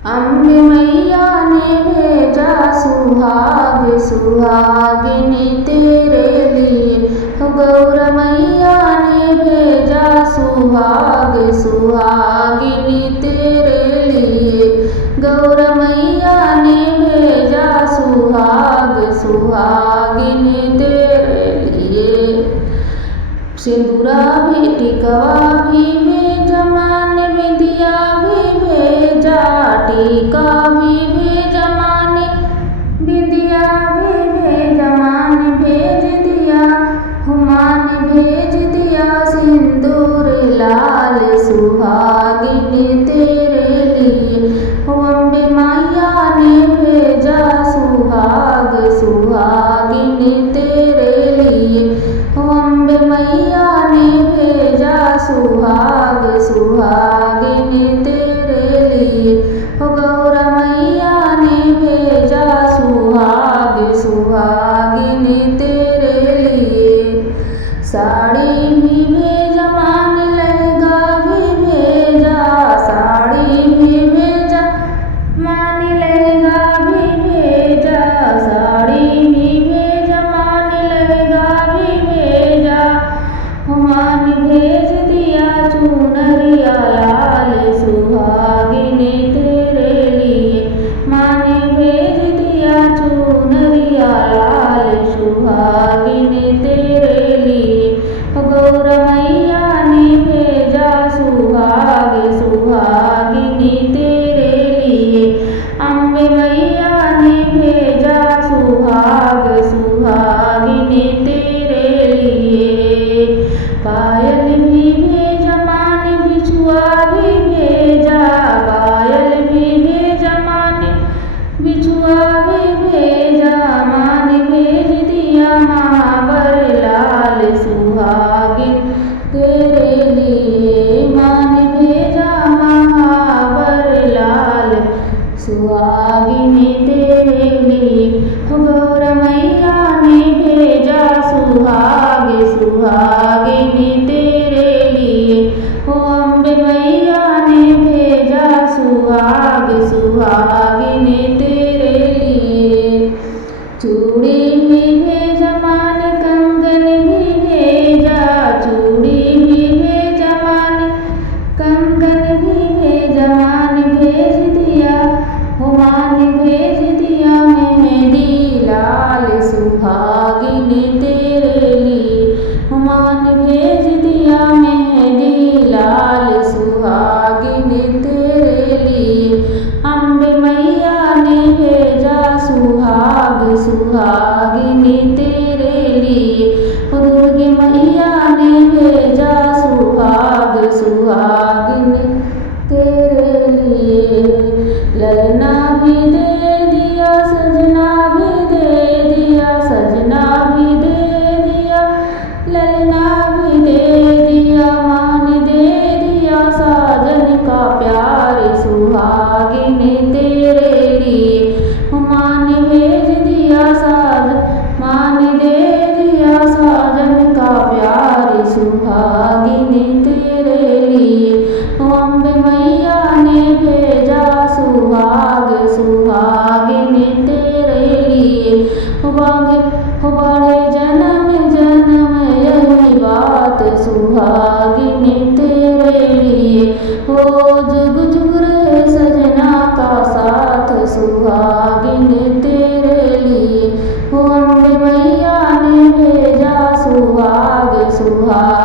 अम्बे मैया ने भेजा सुहाग सुहागिनी तेरे लिए। गौर मैया ने भेजा सुहाग सुहागिनी तेरे लिए। गौर मैया ने भेजा सुहाग सुहागिनी तेरे लिए। सिंदूरा भी टिकवा भी भेजा, मान बिंदिया भी भेजा, टीका भी भेजा, मान बिंदिया भी भेजा, मान भेज दिया, मान भेज दिया। सिंदूर लाल सुहागिनी तेरे लिए। अम्बे मैया ने भेजा सुहाग सुहागिनी तेरे लिए। अम्बे मैया ने भेजा सुहाग सुहागिनी तेरे लिए। गौर मैया ने भेजा सुहाग सुहागिनी तेरे लिए। साड़ी भी भेजा, मान लहंगा भी भेजा, साड़ी भी भेजा, मान लहंगा भी भेजा, साड़ी भी भेजा, मान लहंगा भी भेजा। मान भेज दिया चुनरिया लाल सुहागिनी तेरे लिए। मान भेज दिया चुनरिया लाल सुहागिनी तेरे लिए। गौर मैया ने भेजा सुहाग सुहागिनी तेरे लिए। अम्बे मैया ने भेजा सुहाग सुहागिनी तेरे लिए। पायल भी भेजा, मान बिछुआ भी भेजा, पायल भी भेजा, मान बिछुआ भी भेजा, मान भेज दिया महावर लाल सुहागिन तेरे लिए। मान भेजा महावर लाल सुहागिनी तेरे लिए। गौर मैया ने भेजा सुहाग सुहागिनी तेरे लिए। अम्बे मैया ने भेजा सुहाग सुहागिनी तेरे लिए। चूड़ी भी भेजा, मान कंगन भी भेजा, चूड़ी भी भेजा, मान कंगन भी भेजा, मान भेज दिया, मान भेज दिया मेहंदी लाल सुहागिनी तेरे लिए। मान भेज दिया मेहंदी लाल सुहागिनी तेरे लिए। अम्बे मैया ने भेजा सुहाग सुहागिनी तेरे लिए। दुर्गे मैया ने भेजा सुहाग सुहागिनी तेरे लिए। ललना भी दे दिया, सजना भी दे दिया, सजना भी दे दिया, ललना भी दे दिया, मान दे दिया साजन का प्यार सुहागिनी तेरे लिए। मान भेज दिया साजन, मान दे दिया साजन का प्यार सुहागिनी तेरे लिए। अम्बे मैया ने भेजा सुहाग सुहागिनी तेरे लिए। बढ़े जन्म जन्म यही बात सुहागिनी तेरे लिए। जुग जुग रहे सजना का साथ सुहागिनी तेरे लिए। अम्बे मैया ने भेजा सुहाग सुहाग